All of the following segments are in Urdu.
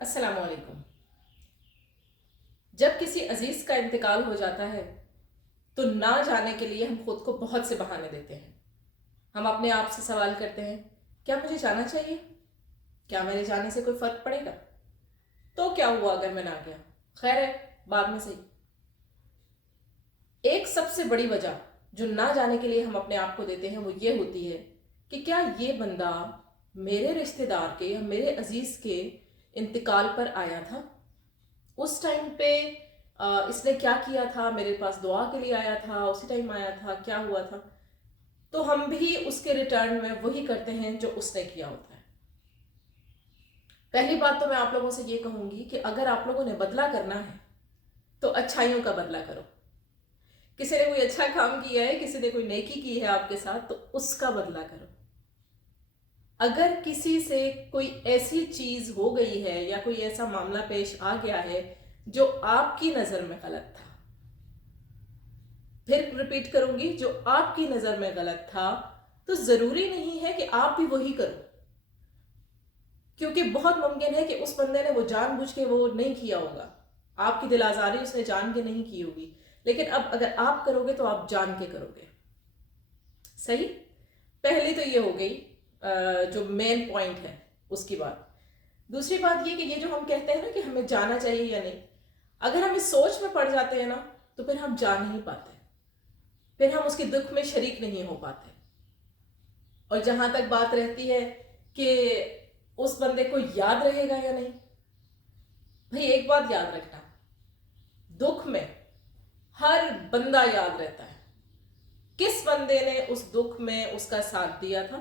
السلام علیکم۔ جب کسی عزیز کا انتقال ہو جاتا ہے تو نہ جانے کے لیے ہم خود کو بہت سے بہانے دیتے ہیں۔ ہم اپنے آپ سے سوال کرتے ہیں، کیا مجھے جانا چاہیے؟ کیا میرے جانے سے کوئی فرق پڑے گا؟ تو کیا ہوا اگر میں نہ گیا؟ خیر ہے، بعد میں صحیح۔ ایک سب سے بڑی وجہ جو نہ جانے کے لیے ہم اپنے آپ کو دیتے ہیں وہ یہ ہوتی ہے کہ کیا یہ بندہ میرے رشتہ دار کے یا میرے عزیز کے انتقال پر آیا تھا؟ اس ٹائم پہ اس نے کیا کیا تھا؟ میرے پاس دعا کے لیے آیا تھا؟ اسی ٹائم آیا تھا؟ کیا ہوا تھا؟ تو ہم بھی اس کے ریٹرن میں وہی کرتے ہیں جو اس نے کیا ہوتا ہے۔ پہلی بات تو میں آپ لوگوں سے یہ کہوں گی کہ اگر آپ لوگوں نے بدلہ کرنا ہے تو اچھائیوں کا بدلہ کرو۔ کسی نے کوئی اچھا کام کیا ہے، کسی نے کوئی نیکی کی ہے آپ کے ساتھ، تو اس کا بدلہ کرو۔ اگر کسی سے کوئی ایسی چیز ہو گئی ہے یا کوئی ایسا معاملہ پیش آ گیا ہے جو آپ کی نظر میں غلط تھا، پھر ریپیٹ کروں گی، جو آپ کی نظر میں غلط تھا، تو ضروری نہیں ہے کہ آپ بھی وہی کرو، کیونکہ بہت ممکن ہے کہ اس بندے نے وہ جان بوجھ کے وہ نہیں کیا ہوگا، آپ کی دل آزاری اس نے جان کے نہیں کی ہوگی، لیکن اب اگر آپ کرو گے تو آپ جان کے کرو گے۔ صحیح؟ پہلی تو یہ ہو گئی جو مین پوائنٹ ہے اس کی بات۔ دوسری بات یہ کہ یہ جو ہم کہتے ہیں نا کہ ہمیں جانا چاہیے یا نہیں، اگر ہم اس سوچ میں پڑ جاتے ہیں نا تو پھر ہم جا نہیں پاتے، پھر ہم اس کے دکھ میں شریک نہیں ہو پاتے۔ اور جہاں تک بات رہتی ہے کہ اس بندے کو یاد رہے گا یا نہیں، بھئی ایک بات یاد رکھنا، دکھ میں ہر بندہ یاد رہتا ہے۔ کس بندے نے اس دکھ میں اس کا ساتھ دیا تھا،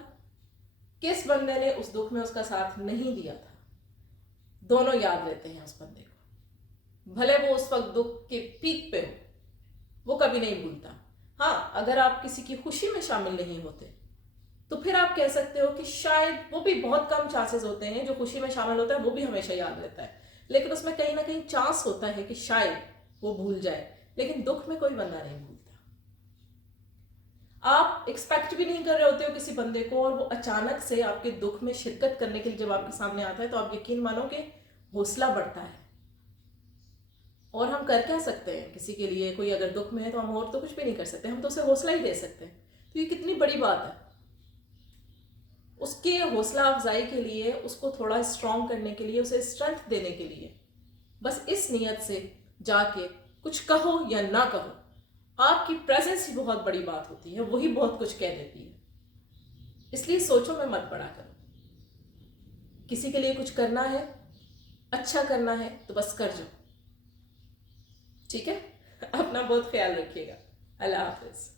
کس بندے نے اس دکھ میں اس کا ساتھ نہیں دیا تھا، دونوں یاد رہتے ہیں اس بندے کو، بھلے وہ اس وقت دکھ کے پیک پہ ہو، وہ کبھی نہیں بھولتا۔ ہاں، اگر آپ کسی کی خوشی میں شامل نہیں ہوتے تو پھر آپ کہہ سکتے ہو کہ شاید وہ بھی بہت کم چانسز ہوتے ہیں، جو خوشی میں شامل ہوتا ہے وہ بھی ہمیشہ یاد رہتا ہے، لیکن اس میں کہیں نہ کہیں چانس ہوتا ہے کہ شاید وہ بھول جائے، لیکن دکھ میں کوئی بندہ نہیں بھولتا۔ آپ ایکسپیکٹ بھی نہیں کر رہے ہوتے ہو کسی بندے کو، اور وہ اچانک سے آپ کے دکھ میں شرکت کرنے کے لیے جب آپ کے سامنے آتا ہے تو آپ یقین مانو کہ حوصلہ بڑھتا ہے۔ اور ہم کر کیا سکتے ہیں کسی کے لیے؟ کوئی اگر دکھ میں ہے تو ہم اور تو کچھ بھی نہیں کر سکتے، ہم تو اسے حوصلہ ہی دے سکتے ہیں۔ تو یہ کتنی بڑی بات ہے، اس کے حوصلہ افزائی کے لیے، اس کو تھوڑا اسٹرانگ کرنے کے لیے، اسے اسٹرینتھ دینے کے لیے، بس اس نیت سے جا کے کچھ کہو یا نہ کہو، آپ کی پریزنس ہی بہت بڑی بات ہوتی ہے، وہی بہت کچھ کہہ دیتی ہے۔ اس لیے سوچو میں مت پڑا کرو، کسی کے لیے کچھ کرنا ہے، اچھا کرنا ہے تو بس کر جاؤ۔ ٹھیک ہے؟ اپنا بہت خیال رکھیے گا۔ اللہ حافظ۔